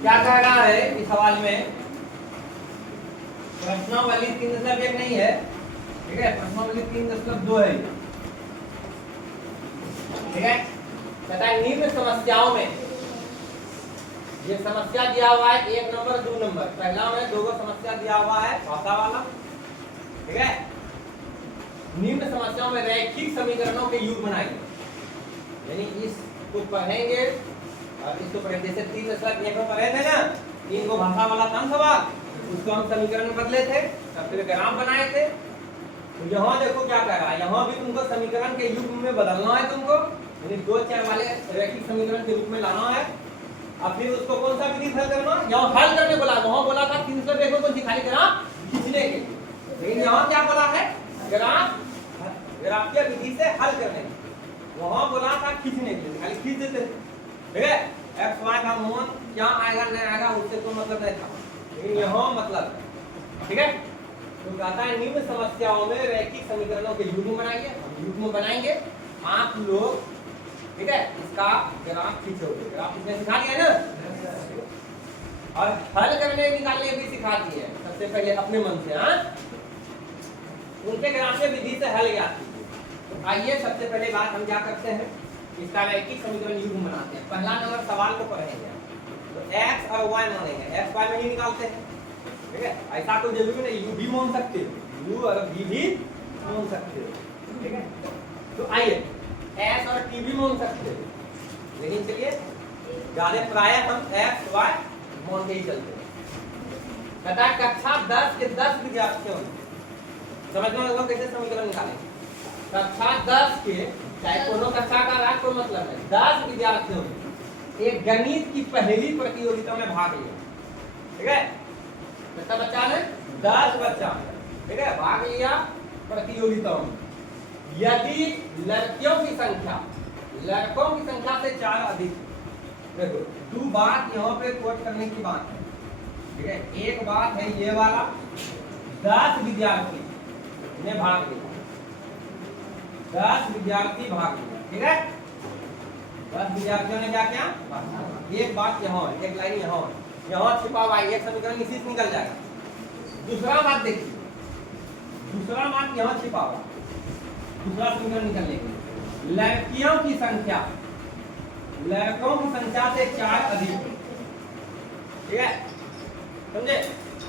क्या कह रहा है इस सवाल में, प्रश्नावली 3.1 नहीं है, ठीक है, प्रश्नावली 3.2 है, ठीक है। कहता है निम्न समस्याओं में, ये समस्या दिया हुआ है 1 नंबर 2 नंबर, पहला में 2 समस्या दिया हुआ है भाषा वाला, ठीक है। निम्न समस्याओं में रैखिक समीकरणों के योग बनाइए, यानी इसको पढ़ेंगे और इसको पढ़ेंगे। जैसे 3.1 में पढ़े थे ना, 3 को भाषा वाला था सवाल, उसको हम समीकरण में बदले थे, तब फिर ग्राफ बनाए थे। तो यहाँ देखो क्या कह रहा है, यहाँ भी तुमको समीकरण के युग में बदलना है तुमको, यानी 2 चर वाले रैखिक समीकरण के रूप में लाना है। अब फिर उसको कौन सा विधि हल करना, यहाँ हल करने बोला, वहां बोला था 3.1 को दिखाई ग्राफ खींचने के, लेकिन यहाँ क्या बोला है, ग्राफ के विधि से हल करने के। वहां बोला था खींचने के लिए, खाली खींच देते, ठीक है। एक्स वाई का मान क्या आएगा नहीं आएगा उससे कोई मतलब नहीं था, लेकिन यहाँ मतलब, ठीक है। तो कहता है निम्न समस्याओं में रैखिक समीकरणों के युग्म बनाइए, हम युग्म बनाएंगे, आप लोग, ठीक है, इसका ग्राफ खींचोगे। ग्राफ इसमें सिखा दिया ना, और हल करने निकालने भी सिखा दिए सबसे पहले अपने मन से, हाँ, उनके ग्राफ के विधि से हल याद कीजिए। तो आइए सबसे पहले बात हम क्या करते हैं, इसका रैखिक समीकरण युग्म बनाते हैं। पहला नंबर सवाल को पढ़ेंगे, तो x और y मानेंगे, x y में ही निकालते हैं, ठीक है। ऐसा कोई जरूरी नहीं, u भी मान सकते हो, u और v भी मान सकते हो, ठीक है। तो आइए s और t भी मान सकते हो, लेकिन चलिए ज्यादा प्राय हम x y मान के ही चलते हैं। कहता है कक्षा 10 के 10 विद्यार्थियों, समझ में कैसे समीकरण निकालेंगे। कक्षा 10 के, चाहे कोनो कक्षा का रहा कोई मतलब नहीं, 10 विद्यार्थियों ने एक गणित की पहली प्रतियोगिता में भाग लिया, ठीक है। कितना बच्चा ने, 10 बच्चा, ठीक है, भाग लिया प्रतियोगिताओं में। यदि लड़कियों की संख्या लड़कों की संख्या से 4 अधिक, देखो 2 बात यहाँ पे कोट करने की बात है, ठीक है। एक बात है ये वाला, 10 विद्यार्थी ने भाग लिया, 10 विद्यार्थी भाग लिया, ठीक है। 10 विद्यार्थियों ने क्या किया, एक बात यहाँ, एक लाइन यहाँ छिपा हुआ है, एक समीकरण इसी से निकल जाएगा। दूसरा बात देखिए, दूसरा बात यहाँ छिपा हुआ, दूसरा समीकरण निकलने के लिए लड़कियों की संख्या लड़कों की संख्या से 4 अधिक, ठीक है, समझे।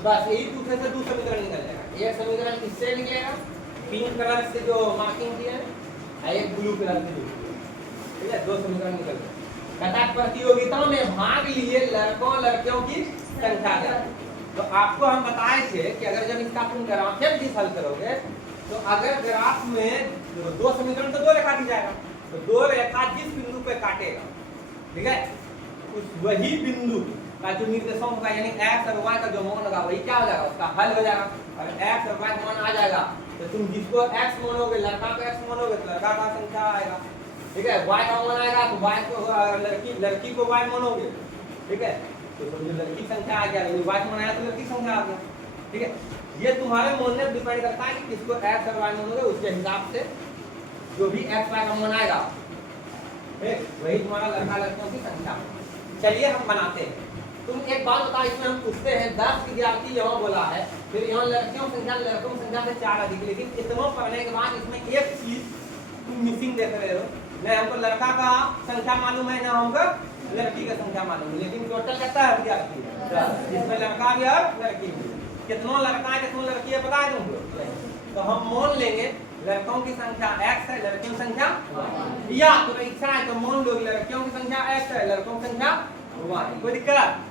बस यही दूसरे से दूसरा समीकरण निकल जाएगा। एक समीकरण इससे निकलेगा, पिंक कलर से जो मार्किंग किया है, एक ब्लू कलर से, ठीक है, 2 समीकरण निकल गए। कहता है प्रतियोगिता में भाग लिए लड़कों लड़कियों की संख्या क्या। तो आपको हम बताए थे कि अगर जब इसका तुम ग्राफ विधि हल करोगे, तो अगर ग्राफ में 2 समीकरण तो 2 रेखा दी जाएगा, तो 2 रेखा जिस बिंदु पे काटेगा, ठीक है, उस वही बिंदु का जो निर्देशों होगा, यानी x और y का जो मान होगा वही क्या हो जाएगा, उसका हल हो जाएगा। और x और y का मान आ जाएगा, तो तुम जिसको x मानोगे, लड़का को x मानोगे, तो लड़का का संख्या आएगा, ठीक है। y का मान आएगा तो y को लड़की को y मानोगे, ठीक है, तो समझो लड़की संख्या आ गया, यदि y माना तो लड़की संख्या आ गया, ठीक है। ये तुम्हारे मानने पर डिपेंड करता है कि किसको x और y मानोगे, उसके हिसाब से जो भी x y का मान आएगा, वही तुम्हारा लड़का लड़कियों की संख्या। चलिए हम बनाते हैं। तुम एक बात बताओ, इसमें हम पूछते हैं 10 विद्यार्थी यहाँ बोला है, फिर यहाँ लड़कियों की संख्या लड़कों की संख्या से 4 अधिक, लेकिन इतना पढ़ने के बाद इसमें एक चीज तुम मिसिंग देख रहे हो, नहीं हमको लड़का का संख्या मालूम है, ना हमको लड़की का संख्या मालूम है, लेकिन टोटल कितना है विद्यार्थी, जिसमें लड़का भी और लड़की भी। कितना लड़का है कितना लड़की है पता है तुमको, तो हम मान लेंगे लड़कों की संख्या x है, लड़कियों की संख्या y, या तो इच्छा है तो मान लो लड़कियों की संख्या x है, लड़कों की संख्या y, कोई दिक्कत,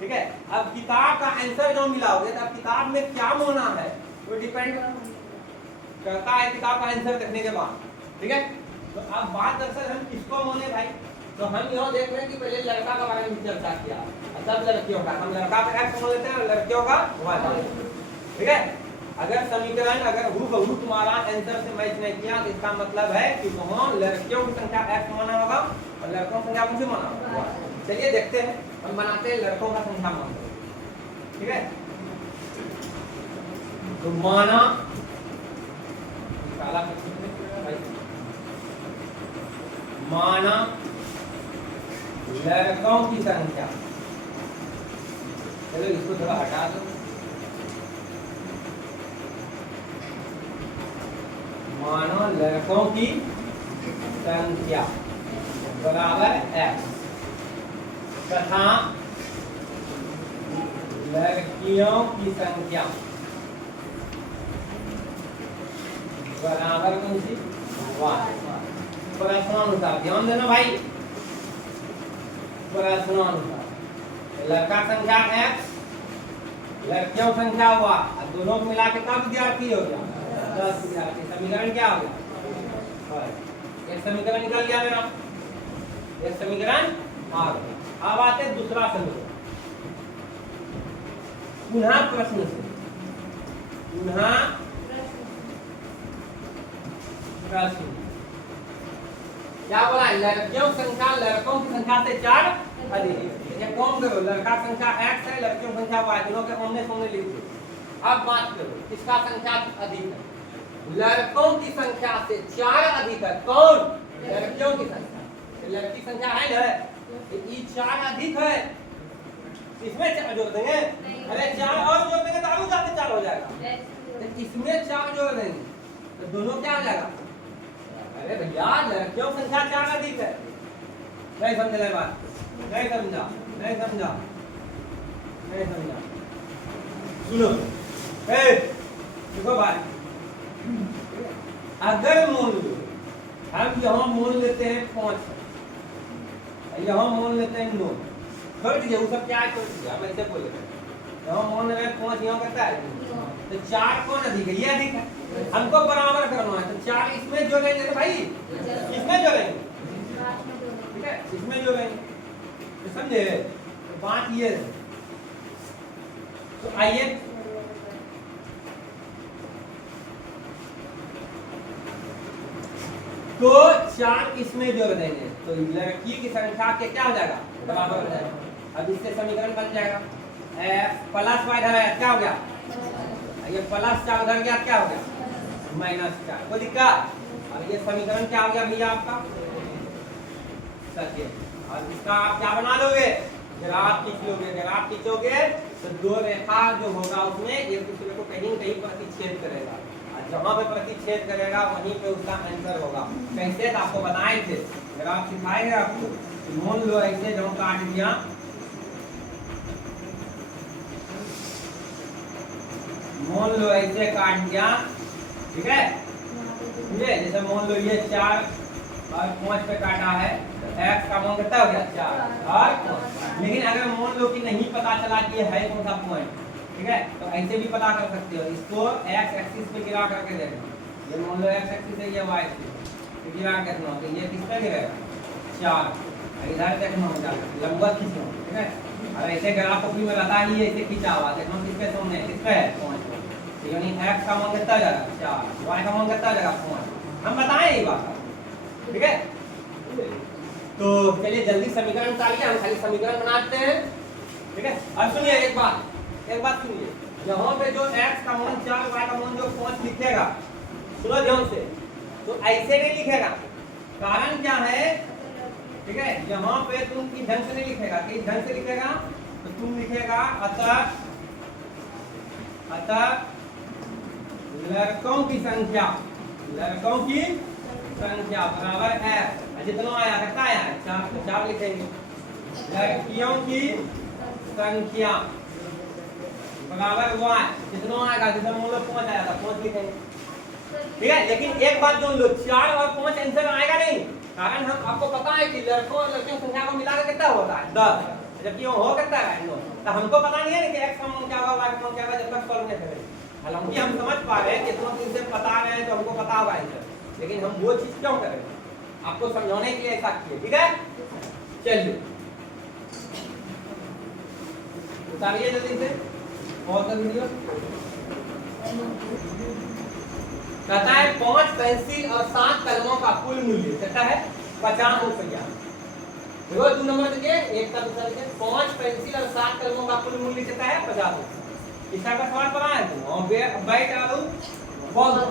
ठीक है। अब किताब का आंसर जो मिलाओगे, तो अब किताब में क्या माना है वो डिपेंड करता है किताब का आंसर देखने के बाद, ठीक है। तो अब बात दरअसल हम किसको माने भाई, तो हम यहाँ देख रहे हैं कि पहले लड़का का बारे में चर्चा किया, तब लड़कियों का, हम लड़का का x मान लेते हैं और लड़कियों का y मान लेते हैं, ठीक है। अगर समीकरण अगर हूबहू तुम्हारा आंसर से मैच नहीं किया, तो इसका मतलब है कि वहाँ लड़कियों की संख्या x माना होगा और लड़कों की संख्या मुझे माना होगा। चलिए देखते हैं, हम बनाते हैं लड़कों का संख्या मान, ठीक है। तो माना माना लड़कों की संख्या चलो इसको थोड़ा हटा दो। मानो लड़कों की संख्या बराबर x तथा लड़कियों की संख्या बराबर कौन सी y। प्रश्नानुसार ध्यान देना भाई, प्रश्नानुसार लड़का संख्या x लड़कियों संख्या हुआ, दोनों को मिला के कितना विद्यार्थी हो गया 10 विद्यार्थी। समीकरण क्या हो गया, एक समीकरण निकल गया मेरा, एक समीकरण आ गया। अब आते दूसरा समीकरण, पुनः प्रश्न से, पुनः प्रश्न क्या बोला, लड़कियों की संख्या लड़कों की संख्या से 4 अधिक है। ये कौन करो, लड़का संख्या x है, लड़कियों की संख्या y, दोनों के सामने सामने लिख दो। अब बात करो किसका संख्या अधिक है, लड़कों की संख्या से 4 अधिक है। कौन, लड़कियों की संख्या, लड़की संख्या है ना, ये 4 अधिक है, इसमें 4 जोड़ देंगे, अरे 4 और जोड़ देंगे तो आगे जाते 4 हो जाएगा, तो इसमें 4 जोड़ देंगे तो दोनों क्या हो जाएगा। अरे भैया लड़कियों की संख्या 4 अधिक है, नहीं समझ रहे बात, नहीं समझा, नहीं समझा, नहीं समझा, सुनो देखो भाई, अगर मान लो हम यहाँ मान लेते हैं 5, यहाँ मान लेते हैं 9, छोड़ दीजिए वो सब क्या है, छोड़ दीजिए, हम ऐसे बोले यहाँ मान रहे हैं 5, यहाँ करता है तो 4 कौन अधिक है, ये अधिक है, हमको बराबर करना है, तो 4 इसमें जोड़ेंगे तो भाई इसमें जोड़ेंगे, ठीक है, इसमें जोड़ेंगे, तो समझे, तो बात ये है। तो आइए तो 4 इसमें जोड़ देंगे तो लड़की की संख्या के क्या हो जाएगा, बराबर हो जाएगा। अब इससे समीकरण बन जाएगा f प्लस y इधर है, क्या हो गया, ये प्लस 4 उधर गया, क्या हो गया -4, कोई दिक्कत। अब ये समीकरण क्या हो गया भैया आपका सत्य। और इसका आप क्या बना लोगे, ग्राफ खींच लोगे, ग्राफ खींचोगे तो 2 रेखा जो होगा उसमें एक दूसरे को कहीं कहीं प्रतिच्छेद करेगा, जहाँ पे प्रतिच्छेद करेगा वहीं पे उसका आंसर होगा। कैसे आपको बताए थे, ग्राफ सिखाए हैं आपको, मान लो ऐसे जब काट दिया, मान लो ऐसे काट दिया, ठीक है, जैसे मान लो ये 4 और 5 पे काटा है तो x का मान कितना हो गया 4 और 5। लेकिन अगर मान लो कि नहीं पता चला कि ये है कौन सा पॉइंट, ठीक है, तो ऐसे भी पता कर सकते हो, इसको x एक्सिस पे गिरा करके देखना, ये मान लो x एक्सिस है, ये y एक्सिस पे गिरा के देखना, तो ये किस पे गिरेगा 4, इधर देखना होगा लंबवत खींचना, ठीक है, और ऐसे ग्राफ कॉपी में रहता ही ऐसे खींचा हुआ, देखना किस पे सामने किस पे है 5, तो यानी x का मान कितना जाएगा 4, y का मान कितना जाएगा 5, हम बताएं ये बात, ठीक है। तो चलिए जल्दी समीकरण निकालिए, हम खाली समीकरण बनाते हैं, ठीक है। अब सुनिए एक बात सुनिए, यहाँ पे जो x का मान 4, y का मान जो 5 लिखेगा, सुनो ध्यान से, तो ऐसे नहीं लिखेगा, कारण क्या है, ठीक है, यहाँ पे तुम किस ढंग से नहीं लिखेगा, किस ढंग से लिखेगा, तो तुम लिखेगा अतः लड़कों की संख्या बराबर है, जितना आया कितना आया है 4, तो 4 लिखेंगे, लड़कियों की संख्या बराबर y, जितना आएगा, जैसे मान लो 5 आया था 5 लिखेंगे, ठीक है। लेकिन एक बात जो लो 4 और 5 आंसर आएगा नहीं, कारण हम आपको पता है कि लड़कों और लड़कियों की संख्या को मिलाकर कितना होता है 10, जबकि वो हो कितना है 9, तो हमको पता नहीं है कि x का मान क्या होगा y का मान क्या होगा जब तक सॉल्व नहीं करेंगे। हालांकि हम समझ पा रहे हैं कि इतना दिन से पता रहे हैं तो हमको पता होगा आंसर, लेकिन हम वो चीज क्यों करें, आपको समझाने के लिए ऐसा किए, ठीक है। चलिए उतारिए जल्दी से और वीडियो, कहता है 5 पेंसिल और 7 कलमों का कुल मूल्य कहता है 50 रुपया। देखो 2 नंबर देखिए, एक का दूसरा देखिए, 5 पेंसिल और 7 कलमों का कुल मूल्य कहता है 50 रुपया। इसका का सवाल पढ़ा है तुम, और बैठ आलू बोल दो,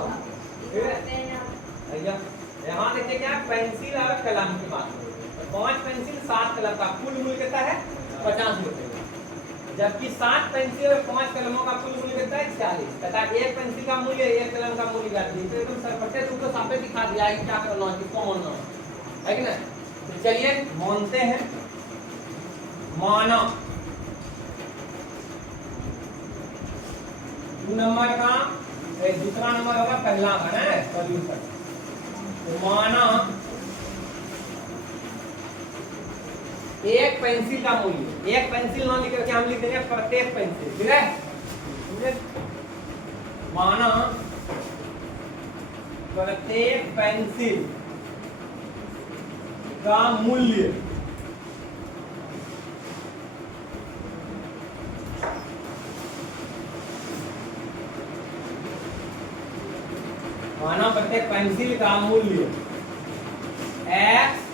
ठीक है। यहाँ देखिए क्या पेंसिल और कलम की बात, 5 पेंसिल 7 कलम का कुल मूल्य कहता है 50 रुपये। जबकि 7 पेंसिल और 5 कलमों का कुल मूल्य कितना है 46 तथा एक पेंसिल का मूल्य एक कलम का मूल्य 42। तो एकदम सरपटे तुमको साफे दिखा दिया है कि क्या करना है, किसको मानना है कि ना। तो चलिए मानते हैं, माना 2 नंबर का दूसरा नंबर होगा पहला का ना सॉल्यूशन। तो माना एक पेंसिल का मूल्य, एक पेंसिल ना लिख करके हम लिख देंगे प्रत्येक पेंसिल, ठीक है। माना प्रत्येक पेंसिल का मूल्य माना प्रत्येक पेंसिल का मूल्य x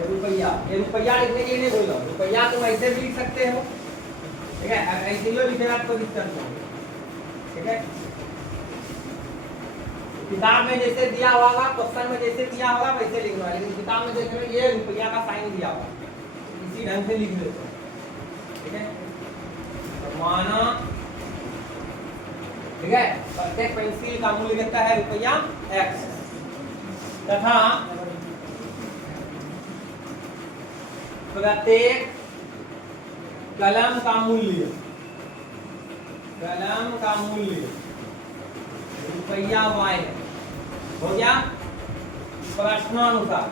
रुपया। ये रुपया लिखने के लिए नहीं बोला, रुपया तुम ऐसे भी लिख सकते हो, ठीक है। ऐसे ही लिखे आपको दिक्कत नहीं, ठीक है। किताब में जैसे दिया होगा, क्वेश्चन में जैसे दिया होगा वैसे लिखना है, लेकिन किताब में देख रहे ये रुपया का साइन दिया होगा, इसी ढंग से लिख देते हैं, ठीक है। तो माना, ठीक है, प्रत्येक पेंसिल का मूल्य कितना है रुपया x तथा प्रत्येक कलम का मूल्य रुपया y है। हो गया प्रश्नानुसार,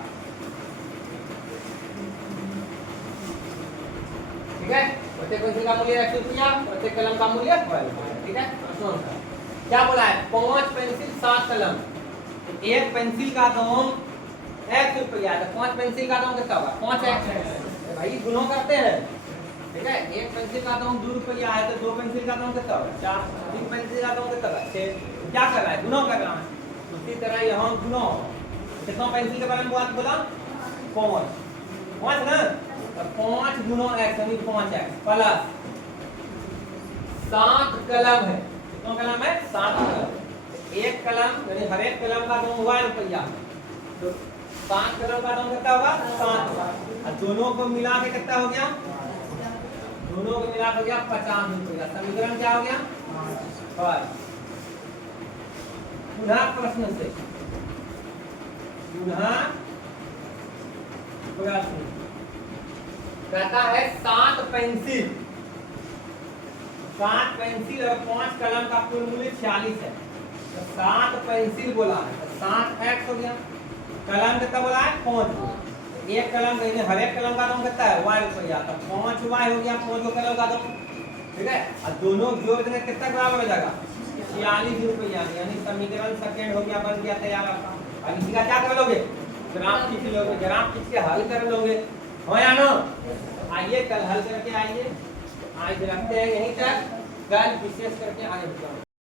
ठीक है। प्रत्येक पेंसिल का मूल्य x रुपया, प्रत्येक कलम का मूल्य y, ठीक है। प्रश्नानुसार क्या बोला है, 5 पेंसिल 7 कलम, एक पेंसिल का दाम x रुपया है, तो 5 पेंसिल का दाम कितना होगा 5x है भाई, गुणों करते हैं, ठीक है। एक पेंसिल का दाम 2 रुपया है, तो 2 पेंसिल का दाम कितना होगा 4, 3 पेंसिल का दाम कितना होगा 6। क्या कर रहा है, गुणों कर रहा है। उसी तरह यहाँ गुणों, कितना पेंसिल के बारे में बात बोला 5 ना, तो 5 गुणों x यानी 5x प्लस 7 कलम है, कितना कलम है 7 कलम, एक कलम यानी हर एक कलम का दाम हुआ रुपया, तो 7 कलम का दाम कितना होगा 7, और दोनों को मिला के कितना हो गया, दोनों को मिला हो गया 50 रुपया। समीकरण क्या हो गया, और पुनः प्रश्न से, कहता है 7 पेंसिल और 5 कलम का कुल मूल्य 46 है। तो 7 पेंसिल बोला है तो 7x हो गया, कलम कितना बोला है 5, एक कलम हर एक कलम का दाम कितना है y रुपया, तो 5y हो गया 5 कलम का दाम, ठीक है। और दोनों जोड़ देंगे कितना बराबर हो जाएगा 46 रुपया, यानी समीकरण सेकंड हो गया, बन गया तैयार आपका। अब इसी का क्या कर लोगे, ग्राफ खींच लोगे, ग्राफ खींच के हल कर लोगे, हो या ना। आइए कल हल करके आइए, आज रखते हैं यहीं तक, कल विशेष करके आगे बढ़ते हैं।